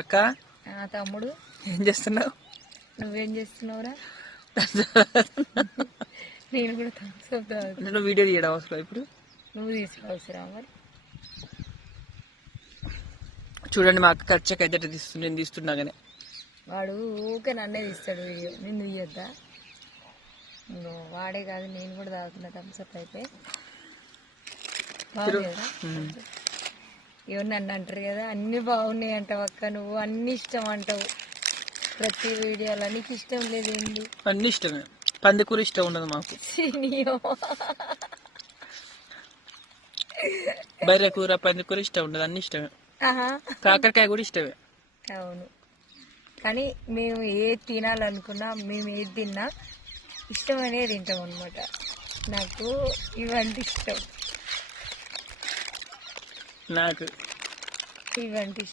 అక్క తమ్ముడు ఏం చేస్తున్నావు? నువ్వేం చేస్తున్నావురా? నేను కూడా థమ్స్ అప్ తాగుతా. నేను వీడియో తీయడం అవసరం ఇప్పుడు. నువ్వు తీసుకోవచ్చురా మరి. చూడండి మా అక్క ఖర్చుకి అయితే నేను తీస్తున్నాగానే. వాడు ఊకే నన్నే తీస్తాడు, నిన్ను తీయొద్దా? నువ్వు వాడే కాదు, నేను కూడా తాగుతున్నా థమ్స్ అప్ అయితే. బాగుందా? ఎవరు నన్ను అంటారు కదా అన్ని బాగున్నాయి అంటావు అక్క, నువ్వు అన్ని ఇష్టం అంటావు ప్రతి వీడియోలో. నీకు ఇష్టం లేదు ఏంది? అన్ని ఇష్టమే. పందికూర ఇష్టం ఉండదు మాకు. బర్రె కూర పందికూర ఇష్టం ఉండదు, అన్ని ఇష్టమే. కాకరకాయ కూడా ఇష్టమే. అవును, కానీ మేము ఏది తినాలనుకున్నా, మేము ఏది తిన్నా ఇష్టమనే తింటాం అనమాట. నాకు ఇవంటి ఇష్టం, నాకు ఇవంటి